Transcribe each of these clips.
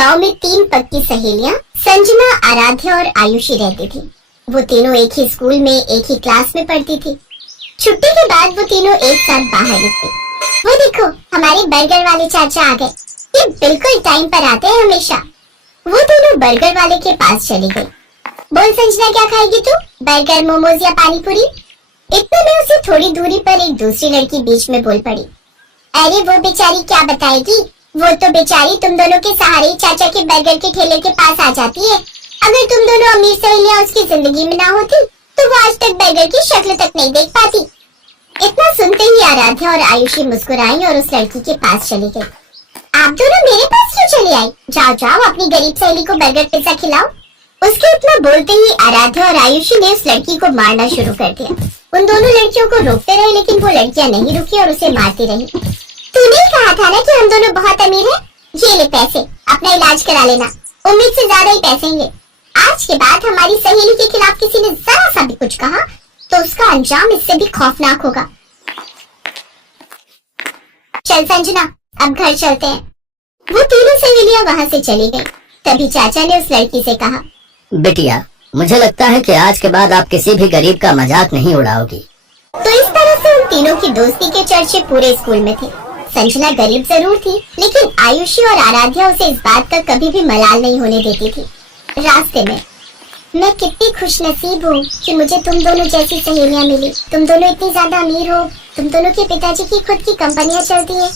गांव में तीन पक्की सहेलियां संजना, आराध्या और आयुषी रहती थी। वो तीनों एक ही स्कूल में एक ही क्लास में पढ़ती थी। छुट्टी के बाद वो तीनों एक साथ बाहर निकली। वो देखो, हमारे बर्गर वाले चाचा आ गए। ये बिल्कुल टाइम पर आते हैं हमेशा। वो तीनों बर्गर वाले के पास चली गई। बोल संजना, क्या खाएगी तू? बर्गर, मोमोज या पानी पूरी? इतने में उसे थोड़ी दूरी पर एक दूसरी लड़की बीच में बोल पड़ी। अरे वो बेचारी क्या बताएगी, वो तो बेचारी तुम दोनों के सहारे चाचा के बर्गर के ठेले के पास आ जाती है। अगर तुम दोनों अमीर सहेलियां उसकी जिंदगी में ना होती तो वो आज तक बर्गर की शक्ल तक नहीं देख पाती। इतना सुनते ही आराध्या और आयुषी मुस्कुराई और उस लड़की के पास चली गई। आप दोनों मेरे पास क्यों चली आई? जाओ जाओ, अपनी गरीब सहेली को बर्गर पिज्जा खिलाओ। उसके इतना बोलते ही आराध्या और आयुषी ने उस लड़की को मारना शुरू कर दिया। उन दोनों लड़कियों को रोकते रहे, लेकिन वो लड़कियां नहीं रुकी और उसे मारती रही। तूने कहा था ना कि हम दोनों बहुत अमीर हैं? ये ले पैसे, अपना इलाज करा लेना। उम्मीद से ज्यादा ही पैसे हैं। आज के बाद हमारी सहेली के खिलाफ किसी ने जरा सा भी कुछ कहा तो उसका अंजाम इससे भी खौफनाक होगा। चल संजना, अब घर चलते हैं। वो तीनों सहेलियां वहां से चली गई। तभी चाचा ने उस लड़की से कहा, बिटिया, मुझे लगता है कि आज के बाद आप किसी भी गरीब का मजाक नहीं उड़ाओगी। तो इस तरह से उन तीनों की दोस्ती के चर्चे पूरे स्कूल में थे। संजना गरीब जरूर थी, लेकिन आयुषी और आराध्या उसे इस बात का कभी भी मलाल नहीं होने देती थी। रास्ते में, मैं कितनी खुशनसीब हूँ कि मुझे तुम दोनों जैसी सहेलियाँ मिली। तुम दोनों इतनी ज्यादा अमीर हो, तुम दोनों के पिताजी की खुद की कंपनियां चलती हैं,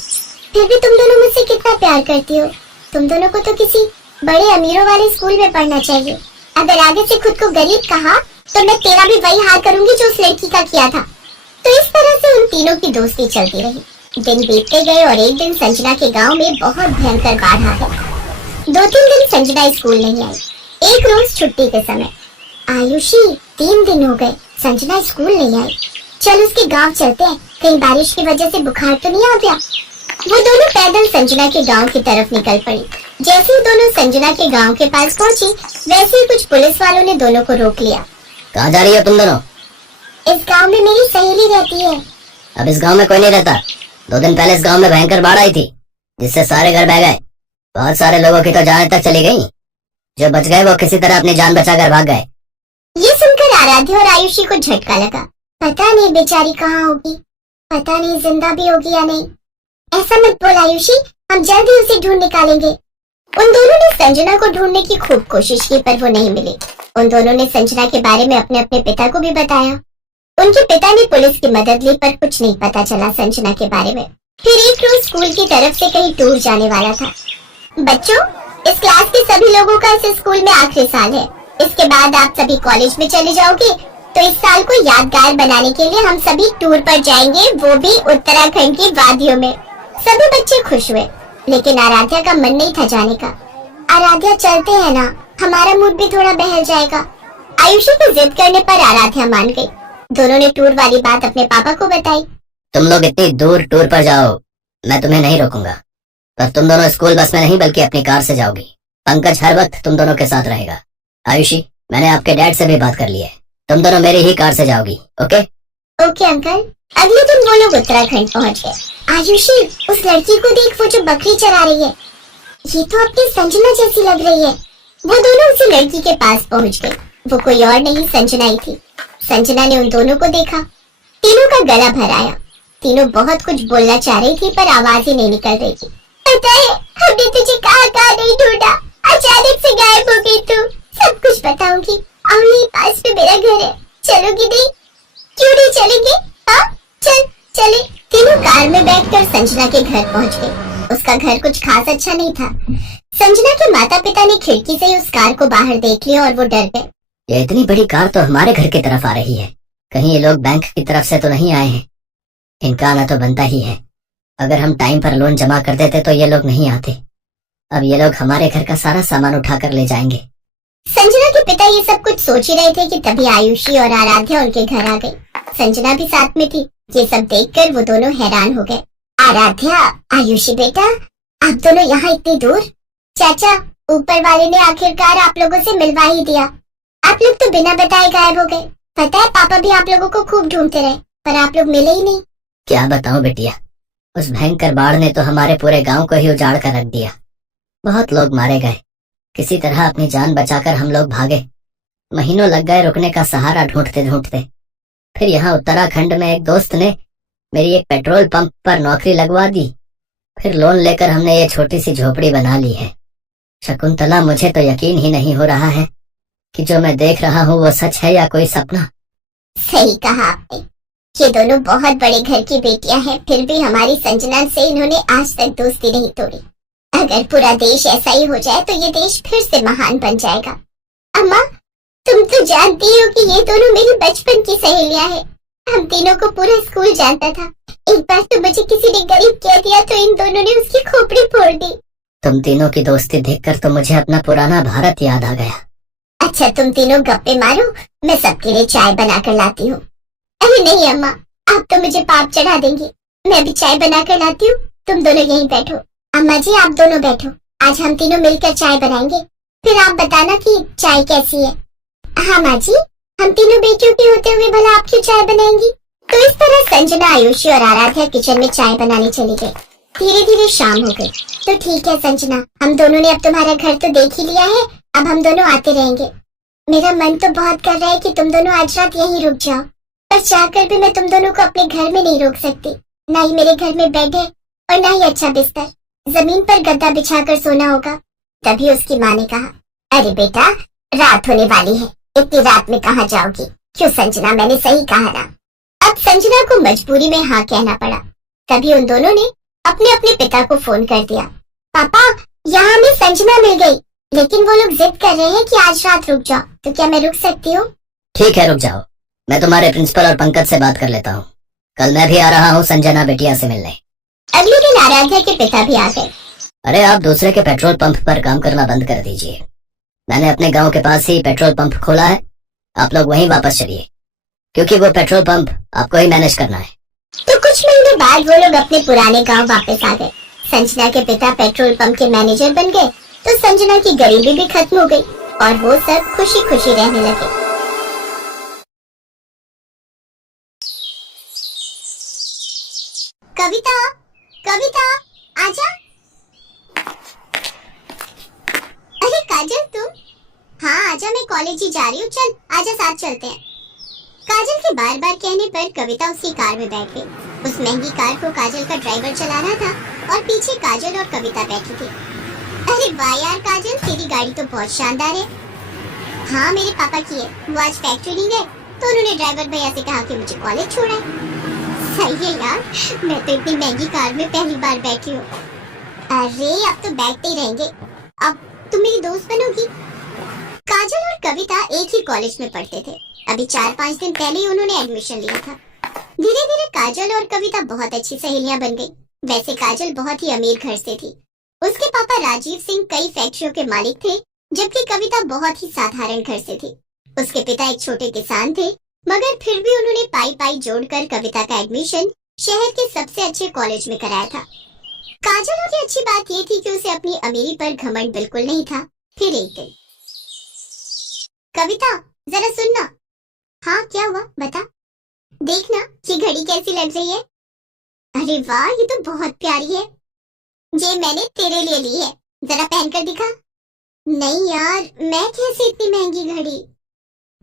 फिर भी तुम दोनों मुझसे कितना प्यार करती हो। तुम दोनों को तो किसी बड़े अमीरों वाले स्कूल में पढ़ना चाहिए। अगर आगे से खुद को गरीब कहा तो मैं तेरा भी वही हाल करूंगी जो उस लड़की का किया था। तो इस तरह से उन तीनों की दोस्ती चलती रही। दिन बीतते गए और एक दिन संजना के गांव में बहुत भयंकर बाढ़ आ गई। 2-3 दिन संजना स्कूल नहीं आई। एक रोज छुट्टी के समय, आयुषी 3 दिन हो गए संजना स्कूल नहीं आई। चल उसके गांव चलते हैं, कहीं बारिश की वजह से बुखार तो नहीं आ गया। वो दोनों पैदल संजना के गांव की तरफ निकल पड़ी। जैसे ही दोनों संजना के गांव के पास पहुंची, वैसे ही कुछ पुलिस वालों ने दोनों को रोक लिया। कहाँ जा रही हो तुम दोनों? इस गांव में मेरी सहेली रहती है। अब इस गांव में कोई नहीं रहता। 2 दिन पहले इस गांव में भयंकर बाढ़ आई थी, जिससे सारे घर बह गए। बहुत सारे लोगों की तो जान तक चली गई। जो बच गए वो किसी तरह अपनी जान बचाकर भाग गए। ये सुनकर आराध्या और आयुषी को झटका लगा। पता नहीं बेचारी कहाँ होगी, पता नहीं जिंदा भी होगी या नहीं। ऐसा मत बोल आयुषी, हम जल्द ही उसे ढूंढ निकालेंगे। उन दोनों ने संजना को ढूंढने की खूब कोशिश की, पर वो नहीं मिली। उन दोनों ने संजना के बारे में अपने अपने पिता को भी बताया। उनके पिता ने पुलिस की मदद ली, पर कुछ नहीं पता चला संजना के बारे में। फिर एक रोज स्कूल की तरफ से कहीं टूर जाने वाला था। बच्चों, इस क्लास के सभी लोगों का इस स्कूल में आखिरी साल है। इसके बाद आप सभी कॉलेज में चले जाओगे, तो इस साल को यादगार बनाने के लिए हम सभी टूर पर जाएंगे, वो भी उत्तराखंड की वादियों में। सभी बच्चे खुश हुए, लेकिन आराध्या का मन नहीं था जाने का। आराध्या चलते हैं ना, हमारा मूड भी थोड़ा बहल जाएगा। आयुषी की जिद करने पर आराध्या मान गई। दोनों ने टूर वाली बात अपने पापा को बताई। तुम लोग इतनी दूर टूर पर जाओ, मैं तुम्हें नहीं रोकूंगा, पर तुम दोनों स्कूल बस में नहीं बल्कि अपनी कार से जाओगी। पंकज हर वक्त तुम दोनों के साथ रहेगा। आयुषी, मैंने आपके डैड से भी बात कर ली है, तुम दोनों मेरी ही कार से जाओगी। Okay okay uncle. अगले दिन वो लोग उत्तराखंड पहुंच गए। आयुषी, उस लड़की को देख, वो जो बकरी चरा रही है, ये तो अपनी संजना जैसी लग रही है। वो दोनों उसी लड़की के पास पहुंच गए। वो कोई और नहीं, संजना ही थी। संजना ने उन दोनों को देखा, तीनों का गला भर आया। तीनों बहुत कुछ बोलना चाह रही थी, पर आवाज ही नहीं निकल रही थी। पता है, हमने तुझे कहाँ कहाँ नहीं ढूंढा, अचानक से गायब हो गई तू। सब कुछ बताऊंगी, और यही पास में मेरा घर है, चलोगी नहीं? क्यों नहीं चलेंगे? हाँ चल चले। तीनों कार में बैठकर संजना के घर पहुंच गए। उसका घर कुछ खास अच्छा नहीं था। संजना के माता पिता ने खिड़की से उस कार को बाहर देख लिया और वो डर गए। ये इतनी बड़ी कार तो हमारे घर की तरफ आ रही है, कहीं ये लोग बैंक की तरफ से तो नहीं आए हैं? इनका आना तो बनता ही है। अगर हम टाइम पर लोन जमा कर देते तो ये लोग नहीं आते। अब ये लोग हमारे घर का सारा सामान उठाकर ले जाएंगे। संजना के पिता ये सब कुछ सोच ही रहे थे कि तभी आयुषी और आराध्या उनके घर आ गई। संजना भी साथ में थी। ये सब देखकर वो दोनों हैरान हो गए। आराध्या, आयुषी बेटा, आप दोनों यहाँ इतनी दूर? चाचा, ऊपर वाले ने आखिरकार आप लोगों से मिलवा ही दिया। आप लोग तो बिना बताए गायब हो गए। पता है, पापा भी आप लोगों को खूब ढूंढते रहे, पर आप लोग मिले ही नहीं। क्या बताऊं बेटिया, उस भयंकर बाढ़ ने तो हमारे पूरे गांव को ही उजाड़ कर रख दिया। बहुत लोग मारे गए। किसी तरह अपनी जान बचाकर हम लोग भागे। महीनों लग गए रुकने का सहारा ढूंढते ढूंढते। फिर यहाँ उत्तराखंड में एक दोस्त ने मेरी एक पेट्रोल पंप पर नौकरी लगवा दी। फिर लोन लेकर हमने ये छोटी सी झोपड़ी बना ली है। शकुंतला, मुझे तो यकीन ही नहीं हो रहा है कि जो मैं देख रहा हूँ वो सच है या कोई सपना। सही कहा आपने। ये दोनों बहुत बड़े घर की बेटियां हैं, फिर भी हमारी संजना से इन्होंने आज तक दोस्ती नहीं तोड़ी। अगर पूरा देश ऐसा ही हो जाए तो ये देश फिर से महान बन जाएगा। अम्मा, तुम तो जानती हो कि ये दोनों मेरी बचपन की सहेलियां हैं। हम तीनों को पूरा स्कूल जानता था। एक बार तो मुझे किसी ने गरीब कह दिया तो इन दोनों ने उसकी खोपड़ी फोड़ दी। तुम तीनों की दोस्ती देखकर तो मुझे अपना पुराना भारत याद आ गया। अच्छा, तुम तीनों गप्पे मारो, मैं सबके लिए चाय बना कर लाती हूँ। अरे नहीं अम्मा, आप तो मुझे पाप चढ़ा देंगी। मैं भी चाय बना कर लाती हूँ, तुम दोनों यहीं बैठो। अम्मा जी, आप दोनों बैठो, आज हम तीनों मिलकर चाय बनाएंगे, फिर आप बताना कि चाय कैसी है। हाँ माँ जी, हम तीनों बेटियों के होते हुए भला आप क्यों चाय बनाएंगी। तो इस तरह संजना, आयुषी और आराध्या किचन में चाय बनाने चली गई। धीरे धीरे शाम हो गई। तो ठीक है संजना, हम दोनों ने अब तुम्हारा घर तो देख ही लिया है, अब हम दोनों आते रहेंगे। मेरा मन तो बहुत कर रहा है कि तुम दोनों आज रात यहीं रुक जाओ, पर चाहकर भी मैं तुम दोनों को अपने घर में नहीं रोक सकती। ना ही मेरे घर में बेड है और ना ही अच्छा बिस्तर, जमीन पर गद्दा बिछाकर सोना होगा। तभी उसकी माँ ने कहा, अरे बेटा, रात होने वाली है, इतनी रात में कहाँ जाओगी। क्यों संजना, मैंने सही कहा ना। अब संजना को मजबूरी में हाँ कहना पड़ा। तभी उन दोनों ने अपने अपने पिता को फोन कर दिया। पापा, यहाँ हमें संजना मिल गई, लेकिन वो लोग जिद कर रहे हैं कि आज रात रुक जाओ, तो क्या मैं रुक सकती हूँ। ठीक है, रुक जाओ, मैं तुम्हारे प्रिंसिपल और पंकज से बात कर लेता हूँ। कल मैं भी आ रहा हूँ संजना बेटिया से मिलने। अगले दिन आराध्या के पिता भी आ गए। अरे आप दूसरे के पेट्रोल पंप पर काम करना बंद कर दीजिए। मैंने अपने गांव के पास ही पेट्रोल पंप खोला है, आप लोग वहीं वापस चलिए, क्योंकि वो पेट्रोल पंप आपको ही मैनेज करना है। तो कुछ महीने बाद वो लोग अपने पुराने गांव वापस आ गए। संजना के पिता पेट्रोल पंप के मैनेजर बन गए, तो संजना की गरीबी भी खत्म हो गई और वो सब खुशी खुशी रहने लगे। कविता, कविता, आजा। अरे काजल, तुम? हाँ आजा, मैं कॉलेज ही जा रही हूँ, चल आजा साथ चलते हैं। काजल के बार बार कहने पर कविता उसकी कार में बैठ गई। उस महंगी कार को काजल का ड्राइवर चला रहा था और पीछे काजल और कविता बैठी थी। अरे वाह यार काजल, तेरी गाड़ी तो बहुत शानदार है। हाँ, मेरे पापा की है, वो आज फैक्ट्री नहीं गए तो उन्होंने ड्राइवर भैया से कहा कि मुझे कॉलेज छोड़ा है। सही है यार, मैं तो इतनी महंगी कार में पहली बार बैठी हूँ। अरे अब तो बैठते ही रहेंगे, अब तुम मेरी दोस्त बनोगी। काजल और कविता एक ही कॉलेज में पढ़ते थे। अभी 4-5 दिन पहले ही उन्होंने एडमिशन लिया था। धीरे धीरे काजल और कविता बहुत अच्छी सहेलियां बन गई। वैसे काजल बहुत ही अमीर घर से थी। उसके पापा राजीव सिंह कई फैक्ट्रियों के मालिक थे, जबकि कविता बहुत ही साधारण घर से थी। उसके पिता एक छोटे किसान थे, मगर फिर भी उन्होंने पाई पाई जोड़कर कविता का एडमिशन शहर के सबसे अच्छे कॉलेज में कराया था। काजल की अच्छी बात यह थी कि उसे अपनी अमीरी पर घमंड बिल्कुल नहीं था। फिर एक दिन, कविता जरा सुनना। हाँ क्या हुआ, बता। देखना ये घड़ी कैसी लग रही है। अरे वाह, ये तो बहुत प्यारी है। ये मैंने तेरे लिए ली है, जरा पहनकर दिखा। नहीं यार, मैं कैसे इतनी महंगी घड़ी।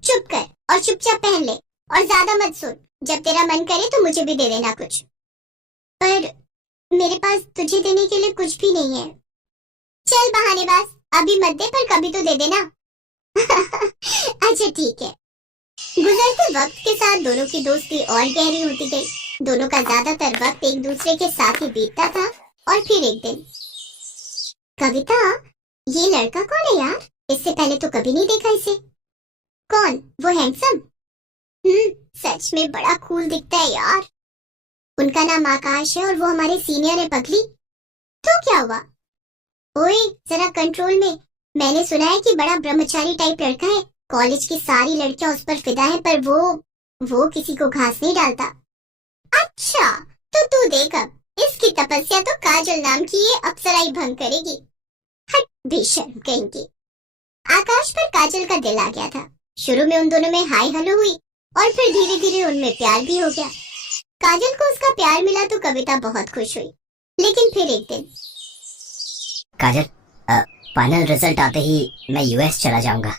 चुप कर और चुपचाप पहन ले और ज्यादा मत सुन। जब तेरा मन करे तो मुझे भी दे देना कुछ। पर मेरे पास तुझे देने के लिए कुछ भी नहीं है। चल बहानेबाज, अभी मत दे पर कभी तो दे देना। अच्छा ठीक है। गुजरते वक्त के साथ दोनों की दोस्ती और गहरी होती गई। दोनों का ज्यादातर वक्त एक दूसरे के साथ ही बीतता था। और फिर एक दिन, कविता, ये लड़का कौन है यार? इससे पहले तो कभी नहीं देखा इसे। कौन? वो हैंडसम? सच में बड़ा कूल दिखता है यार। उनका नाम आकाश है और वो हमारे सीनियर है पगली। तो क्या हुआ? ओए जरा कंट्रोल में। मैंने सुना है कि बड़ा ब्रह्मचारी टाइप लड़का है। कॉलेज की सारी लड़कियां उस पर फिदा है, पर वो किसी को घास नहीं डालता। अच्छा, तो तू देख, अब इसकी तपस्या तो काजल नाम की ये अप्सरा ही भंग करेगी। हट बेशर्म कहेंगी। आकाश पर काजल का दिल आ गया था। शुरू में उन दोनों में हाय हेलो हुई और फिर धीरे धीरे उनमें प्यार भी हो गया। काजल को उसका प्यार मिला तो कविता बहुत खुश हुई। लेकिन फिर एक दिन, काजल, फाइनल रिजल्ट आते ही मैं यूएस चला जाऊंगा।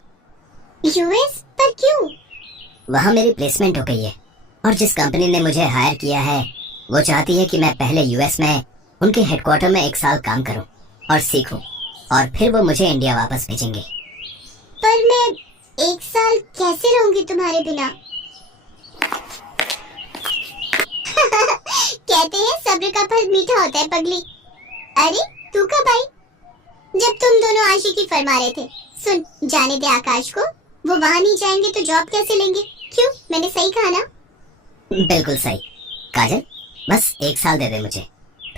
यूएस पर क्यों? वहाँ मेरी प्लेसमेंट हो गई है और जिस कंपनी ने मुझे हायर किया है वो चाहती है कि मैं पहले यूएस में उनके हेडक्वार्टर में 1 साल काम करूं और सीखूं और फिर वो मुझे इंडिया वापस भेजेंगे। पर मैं 1 साल कैसे रहूंगी तुम्हारे बिना? कहते हैं सब्र का फल मीठा होता है पगली। अरे तू कब आई? जब तुम दोनों आशिकी फरमा रहे थे। सुन, जाने दे आकाश को, वो वहाँ नहीं जाएंगे तो जॉब कैसे लेंगे? क्यों, मैंने सही कहा ना? बिल्कुल सही। काजल, बस 1 साल दे दे मुझे,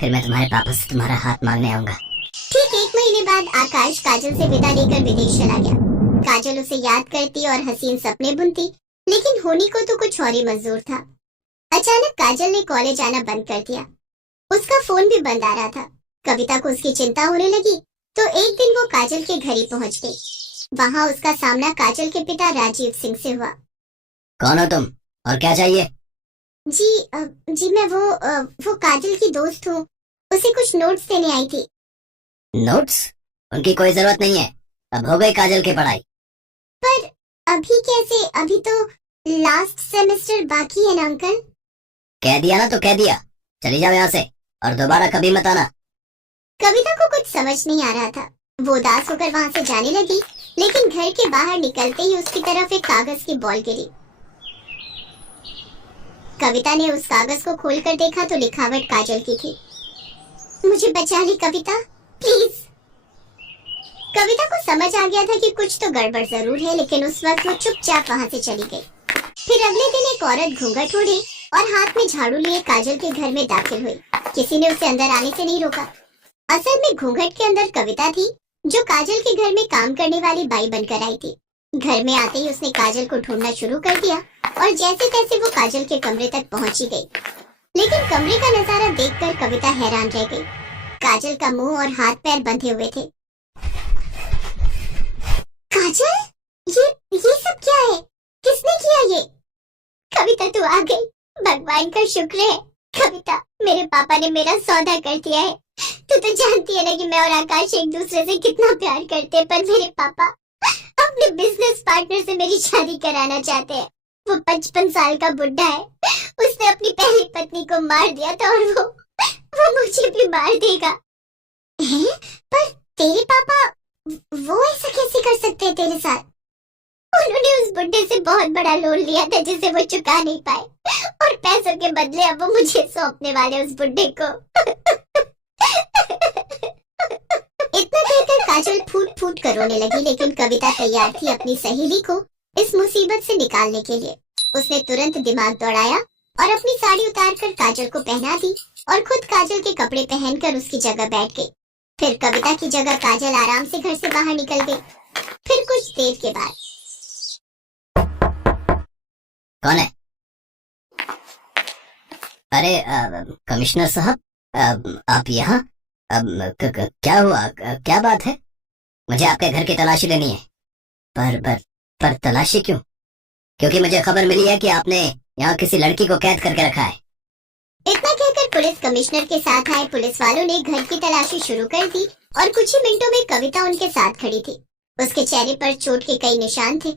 फिर मैं तुम्हारे पापा से तुम्हारा हाथ मांगने आऊंगा। ठीक 1 महीने बाद आकाश काजल से विदा लेकर विदेश चला गया। काजल उसे याद करती और हसीन सपने बुनती, लेकिन होनी को तो कुछ और ही मंजूर था। अचानक काजल ने कॉलेज आना बंद कर दिया। उसका फोन भी बंद आ रहा था। कविता को उसकी चिंता होने लगी, तो एक दिन वो काजल के घर ही पहुंच गई। वहाँ उसका सामना काजल के पिता राजीव सिंह से हुआ। कौन हो तुम और क्या चाहिए? जी मैं वो काजल की दोस्त हूँ। उसे कुछ नोट्स देने आई थी। नोट्स? उनकी कोई जरूरत नहीं है, अब हो गई काजल की पढ़ाई। पर अभी कैसे? अभी तो लास्ट सेमेस्टर बाकी है ना अंकल। कह दिया ना तो कह दिया, चली जाओ यहाँ से और दोबारा कभी मत आना। कविता को कुछ समझ नहीं आ रहा था। वो उदास होकर वहाँ से जाने लगी, लेकिन घर के बाहर निकलते ही उसकी तरफ एक कागज की बॉल गिरी। कविता ने उस कागज को खोलकर देखा तो लिखावट काजल की थी। मुझे बचा ली कविता, प्लीज। कविता को समझ आ गया था कि कुछ तो गड़बड़ जरूर है, लेकिन उस वक्त वो चुपचाप वहाँ से चली गई। फिर अगले दिन एक औरत घूंघट ओढ़ी और हाथ में झाड़ू लिए काजल के घर में दाखिल हुई। किसी ने उसे अंदर आने से नहीं रोका। असल में घूंघट के अंदर कविता थी, जो काजल के घर में काम करने वाली बाई बनकर आई थी। घर में आते ही उसने काजल को ढूंढना शुरू कर दिया और जैसे तैसे वो काजल के कमरे तक पहुंची गई। लेकिन कमरे का नजारा देखकर कविता हैरान रह गई। काजल का मुंह और हाथ पैर बंधे हुए थे। काजल, ये सब क्या है? किसने किया ये? कविता तू आ गई, भगवान का शुक्र है। कविता, मेरे पापा ने मेरा सौदा कर दिया है। तू तो जानती है ना कि मैं और आकाश एक दूसरे से कितना प्यार करते हैं, पर मेरे पापा अपने बिजनेस पार्टनर से मेरी शादी कराना चाहते हैं। वो 55 साल का बुढ़ा है। उसने अपनी पहली पत्नी को मार दिया था और वो मुझे भी मार देगा। हैं? पर तेरे पापा वो ऐसा कैसे कर सकते हैं तेरे साथ? उन्होंने उस बुड्ढे से बहुत बड़ा लोन लिया था जिसे वो चुका नहीं पाए, और पैसों के बदले अब वो मुझे सौंपने वाले उस बुड्ढे को। इतना कहकर काजल फूट फूट कर रोने लगी, लेकिन कविता तैयार थी अपनी सहेली को इस मुसीबत से निकालने के लिए। उसने तुरंत दिमाग दौड़ाया और अपनी साड़ी उतारकर काजल को पहना दी और खुद काजल के कपड़े पहनकर उसकी जगह बैठ गई। फिर कविता की जगह काजल आराम से घर से बाहर निकल गई। फिर कुछ देर के बाद, कौन है? अरे कमिश्नर साहब, आप यहाँ? क्या हुआ? क्या बात है? मुझे आपके घर की तलाशी लेनी है। पर तलाशी क्यों? क्योंकि मुझे खबर मिली है कि आपने यहाँ किसी लड़की को कैद करके रखा है। इतना कहकर पुलिस कमिश्नर के साथ आए पुलिस वालों ने घर की तलाशी शुरू कर दी और कुछ ही मिनटों में कविता उनके साथ खड़ी थी। उसके चेहरे पर चोट के कई निशान थे।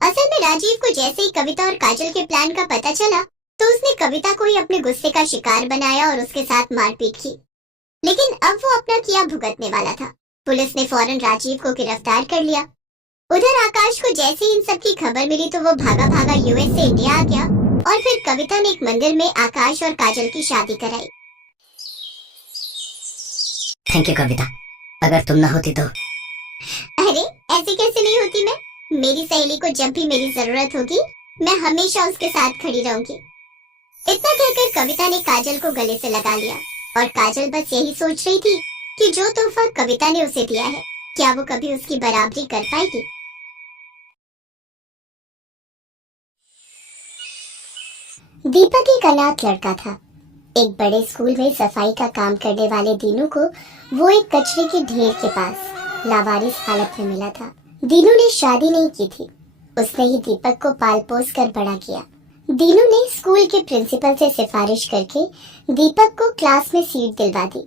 असल में राजीव को जैसे ही कविता और काजल के प्लान का पता चला, तो उसने कविता को ही अपने गुस्से का शिकार बनाया और उसके साथ मारपीट की। लेकिन अब वो अपना किया भुगतने वाला था। पुलिस ने फौरन राजीव को गिरफ्तार कर लिया। उधर आकाश को जैसे ही इन सब की खबर मिली तो वो भागा भागा यूएस से इंडिया आ गया और फिर कविता ने एक मंदिर में आकाश और काजल की शादी कराई। थैंक यू कविता, अगर तुम ना होती तो। अरे ऐसे कैसे नहीं होती मैं? मेरी सहेली को जब भी मेरी जरूरत होगी मैं हमेशा उसके साथ खड़ी रहूंगी। इतना कहकर कविता ने काजल को गले से लगा लिया और काजल बस यही सोच रही थी कि जो तोहफा कविता ने उसे दिया है, क्या वो कभी उसकी बराबरी कर पाएगी। दीपक एक अनाथ लड़का था। एक बड़े स्कूल में सफाई का काम करने वाले दीनू को वो एक कचरे के ढेर के पास लावारिस हालत में मिला था। दीनू ने शादी नहीं की थी, उसने ही दीपक को पाल पोस कर बड़ा किया। दीनू ने स्कूल के प्रिंसिपल से सिफारिश करके दीपक को क्लास में सीट दिलवा दी।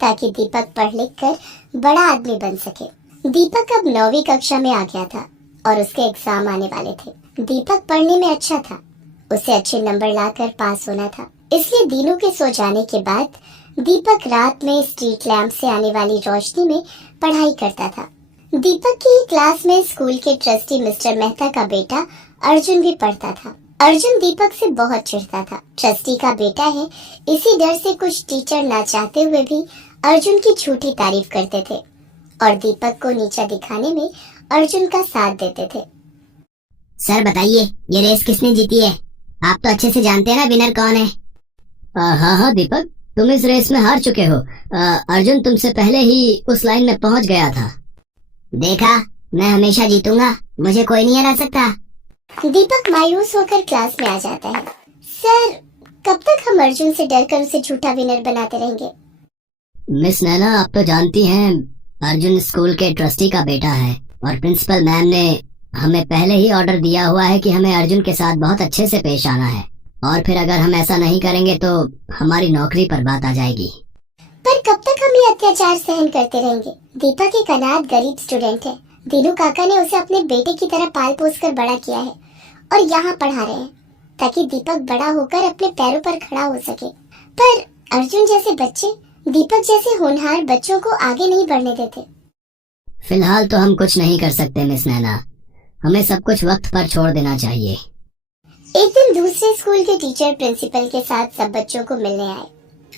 ताकि दीपक पढ़ लिख कर बड़ा आदमी बन सके। दीपक अब 9वीं कक्षा में आ गया था और उसके एग्जाम आने वाले थे। दीपक पढ़ने में अच्छा था, उसे अच्छे नंबर लाकर पास होना था। इसलिए दीनू के सो जाने के बाद दीपक रात में स्ट्रीट लैंप से आने वाली रोशनी में पढ़ाई करता था। दीपक की क्लास में स्कूल के ट्रस्टी मिस्टर मेहता का बेटा अर्जुन भी पढ़ता था। अर्जुन दीपक से बहुत चिढ़ता था। ट्रस्टी का बेटा है, इसी डर से कुछ टीचर ना चाहते हुए भी अर्जुन की झूठी तारीफ करते थे और दीपक को नीचा दिखाने में अर्जुन का साथ देते थे। सर बताइए, ये रेस किसने जीती है? आप तो अच्छे से जानते हैं ना विनर कौन है। हाँ हाँ दीपक, तुम इस रेस में हार चुके हो। अर्जुन तुमसे पहले ही उस लाइन में पहुंच गया था। देखा, मैं हमेशा जीतूंगा, मुझे कोई नहीं हरा सकता। दीपक मायूस होकर क्लास में आ जाता है। सर, कब तक हम अर्जुन से डरकर उसे झूठा विनर बनाते रहेंगे? मिस नैना, आप तो जानती हैं अर्जुन स्कूल के ट्रस्टी का बेटा है और प्रिंसिपल मैम ने हमें पहले ही ऑर्डर दिया हुआ है कि हमें अर्जुन के साथ बहुत अच्छे से पेश आना है, और फिर अगर हम ऐसा नहीं करेंगे तो हमारी नौकरी पर बात आ जाएगी। पर कब तक हम ये अत्याचार सहन करते रहेंगे? दीपक एक अनाथ गरीब स्टूडेंट है। दीनू काका ने उसे अपने बेटे की तरह पाल पोस कर बड़ा किया है और यहाँ पढ़ा रहे हैं ताकि दीपक बड़ा होकर अपने पैरों पर खड़ा हो सके। पर अर्जुन जैसे बच्चे दीपक जैसे होनहार बच्चों को आगे नहीं बढ़ने देते। फिलहाल तो हम कुछ नहीं कर सकते मिस नैना, हमें सब कुछ वक्त पर छोड़ देना चाहिए। एक दिन दूसरे स्कूल के टीचर प्रिंसिपल के साथ सब बच्चों को मिलने आए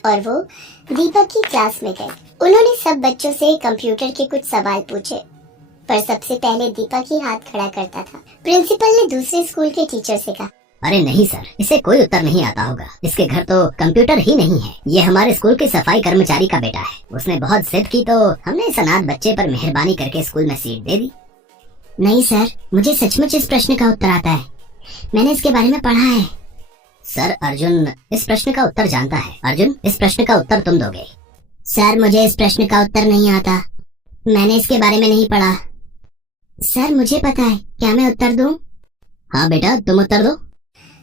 और वो दीपक की क्लास में गए। उन्होंने सब बच्चों से कंप्यूटर के कुछ सवाल पूछे, पर सबसे पहले दीपक ही हाथ खड़ा करता था। प्रिंसिपल ने दूसरे स्कूल के टीचर से कहा, अरे नहीं सर, इसे कोई उत्तर नहीं आता होगा, इसके घर तो कंप्यूटर ही नहीं है। ये हमारे स्कूल के सफाई कर्मचारी का बेटा है, उसने बहुत जिद की तो हमने इस अनाथ बच्चे पर मेहरबानी करके स्कूल में सीट दे दी। नहीं सर, मुझे सचमुच इस प्रश्न का उत्तर आता है, मैंने इसके बारे में पढ़ा है। सर, अर्जुन इस प्रश्न का उत्तर जानता है। अर्जुन, इस प्रश्न का उत्तर तुम दोगे। सर, मुझे इस प्रश्न का उत्तर नहीं आता, मैंने इसके बारे में नहीं पढ़ा। सर, मुझे पता है, क्या मैं उत्तर दूं? हाँ बेटा, तुम उत्तर दो।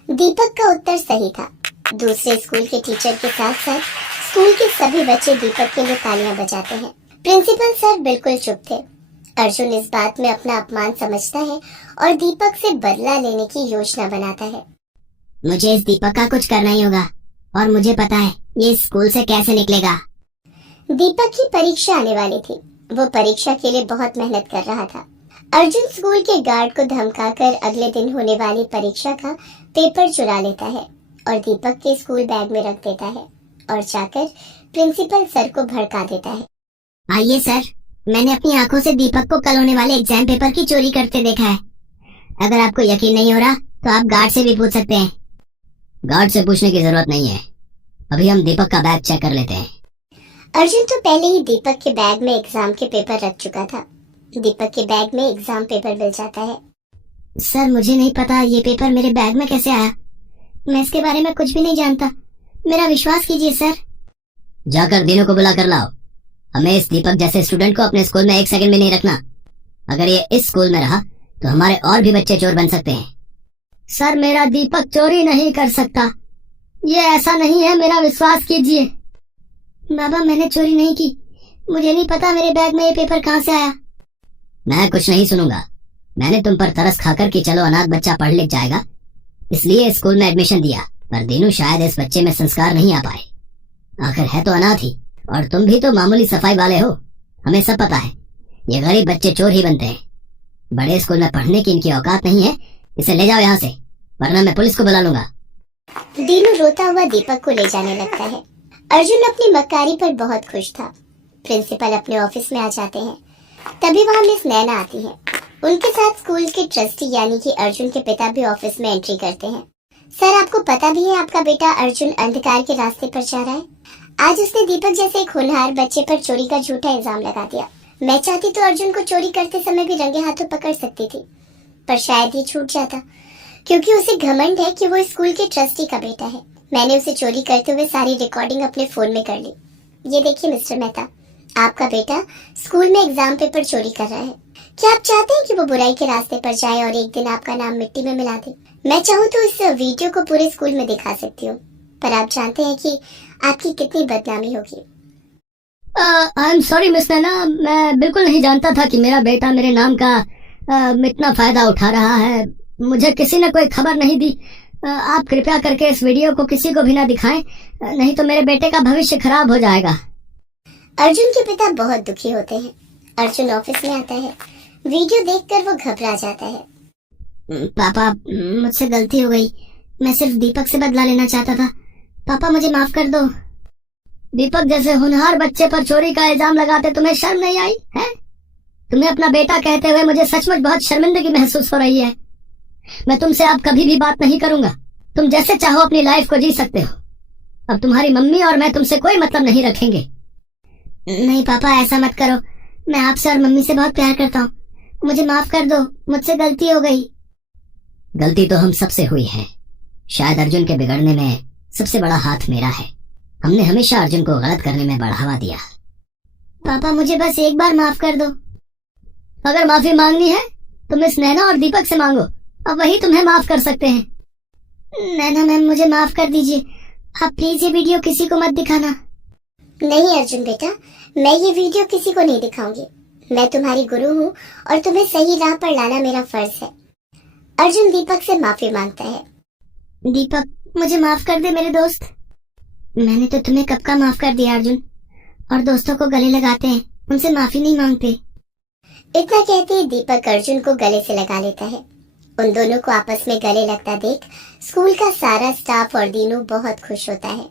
दीपक का उत्तर सही था। दूसरे स्कूल के टीचर के साथ साथ स्कूल के सभी बच्चे दीपक के लिए तालियां बजाते हैं। प्रिंसिपल सर बिल्कुल चुप थे। अर्जुन इस बात में अपना अपमान समझता है और दीपक से बदला लेने की योजना बनाता है। मुझे इस दीपक का कुछ करना ही होगा और मुझे पता है ये स्कूल से कैसे निकलेगा। दीपक की परीक्षा आने वाली थी। वो परीक्षा के लिए बहुत मेहनत कर रहा था। अर्जुन स्कूल के गार्ड को धमकाकर अगले दिन होने वाली परीक्षा का पेपर चुरा लेता है और दीपक के स्कूल बैग में रख देता है और जाकर प्रिंसिपल सर को भड़का देता है। आइए सर, मैंने अपनी आंखों से दीपक को कल होने वाले एग्जाम पेपर की चोरी करते देखा है। अगर आपको यकीन नहीं हो रहा तो आप गार्ड से भी पूछ सकते हैं। गार्ड से पूछने की जरूरत नहीं है, अभी हम दीपक का बैग चेक कर लेते हैं। अर्जुन तो पहले ही दीपक के बैग में एग्जाम के पेपर रख चुका था। दीपक के बैग में एग्जाम पेपर मिल जाता है। सर, मुझे नहीं पता ये पेपर मेरे बैग में कैसे आया, मैं इसके बारे में कुछ भी नहीं जानता, मेरा विश्वास कीजिए सर। जाकर दीनू को बुला कर लाओ। हमें इस दीपक जैसे स्टूडेंट को अपने स्कूल में एक सेकंड भी नहीं रखना। अगर ये इस स्कूल में रहा तो हमारे और भी बच्चे चोर बन सकते हैं। सर, मेरा दीपक चोरी नहीं कर सकता, ये ऐसा नहीं है, मेरा विश्वास कीजिए। बाबा, मैंने चोरी नहीं की, मुझे नहीं पता मेरे बैग में ये पेपर कहाँ से आया। मैं कुछ नहीं सुनूंगा। मैंने तुम पर तरस खाकर कि चलो अनाथ बच्चा पढ़ लिख जाएगा, इसलिए स्कूल में एडमिशन दिया, पर दीनू शायद इस बच्चे में संस्कार नहीं आ पाए। आखिर है तो अनाथ ही, और तुम भी तो मामूली सफाई वाले हो, हमें सब पता है। ये गरीब बच्चे चोर ही बनते हैं, बड़े स्कूल में पढ़ने की इनकी औकात नहीं है। इसे ले जाओ यहाँ से, वरना मैं पुलिस को बुला लूंगा। दीनू रोता हुआ दीपक को ले जाने लगता है। अर्जुन अपनी मक्कारी पर बहुत खुश था। प्रिंसिपल अपने ऑफिस में आ जाते हैं। तभी वहाँ मिस नैना आती है। उनके साथ स्कूल के ट्रस्टी यानी कि अर्जुन के पिता भी ऑफिस में एंट्री करते हैं। सर, आपको पता भी है आपका बेटा अर्जुन अंधकार के रास्ते पर जा रहा है। आज उसने दीपक जैसे एक होनहार बच्चे पर चोरी का झूठा इल्जाम लगा दिया। मैं चाहती तो अर्जुन को चोरी करते समय भी रंगे हाथों पकड़ सकती थी, पर शायद ये छूट जाता, क्योंकि उसे घमंड है कि वो स्कूल के ट्रस्टी का बेटा है। मैंने उसे चोरी करते हुए सारी रिकॉर्डिंग अपने फोन में कर ली। ये देखिए मिस्टर मेहता, आपका बेटा स्कूल में एग्जाम पेपर चोरी कर रहा है। क्या आप चाहते हैं कि वो बुराई के रास्ते पर जाए और एक दिन आपका नाम मिट्टी में मिला दे? मैं चाहूँ तो इस वीडियो को पूरे स्कूल में दिखा सकती हूँ, पर आप जानते हैं कि आपकी कितनी बदनामी होगी। आई एम सॉरी मिस नैना, मैं बिल्कुल नहीं जानता था कि मेरा बेटा मेरे नाम का इतना फायदा उठा रहा है। मुझे किसी ने कोई खबर नहीं दी। आप कृपया करके इस वीडियो को किसी को भी ना दिखाएं, नहीं तो मेरे बेटे का भविष्य खराब हो जाएगा। अर्जुन के पिता बहुत दुखी होते हैं। अर्जुन ऑफिस में आता है। वीडियो देखकर वो घबरा जाता है। पापा, मुझसे गलती हो गई। मैं सिर्फ दीपक से बदला लेना चाहता था। पापा, मुझे माफ कर दो। दीपक जैसे होनहार बच्चे पर चोरी का इल्जाम लगाते तुम्हें शर्म नहीं आई है? तुम्हें अपना बेटा कहते हुए मुझे सचमुच बहुत शर्मिंदगी महसूस हो रही है। मैं तुमसे अब कभी भी बात नहीं करूंगा। तुम जैसे चाहो अपनी लाइफ को जी सकते हो। अब तुम्हारी मम्मी और मैं तुमसे कोई मतलब नहीं रखेंगे। नहीं पापा, ऐसा मत करो। मैं आपसे और मम्मी से बहुत प्यार करता हूँ। मुझे माफ कर दो, मुझसे गलती हो गई। गलती तो हम सबसे हुई है। शायद अर्जुन के बिगड़ने में सबसे बड़ा हाथ मेरा है। हमने हमेशा अर्जुन को गलत करने में बढ़ावा दिया। पापा, मुझे बस एक बार माफ कर दो। अगर माफी मांगनी है तो मिस नैना और दीपक से मांगो, अब वही तुम्हें माफ कर सकते हैं। नैना मैम, मुझे माफ कर दीजिए। आप प्लीज ये वीडियो किसी को मत दिखाना। नहीं अर्जुन बेटा, मैं ये वीडियो किसी को नहीं दिखाऊंगी। मैं तुम्हारी गुरु हूँ और तुम्हें सही राह पर लाना मेरा फर्ज है। अर्जुन दीपक से माफी मांगता है। दीपक, मुझे माफ कर दे मेरे दोस्त। मैंने तो तुम्हें कब का माफ कर दिया अर्जुन। और दोस्तों को गले लगाते हैं, उनसे माफी नहीं मांगते। इतना कहते ही दीपक अर्जुन को गले से लगा लेता है। उन दोनों को आपस में गले लगता देख स्कूल का सारा स्टाफ और दीनू बहुत खुश होता है।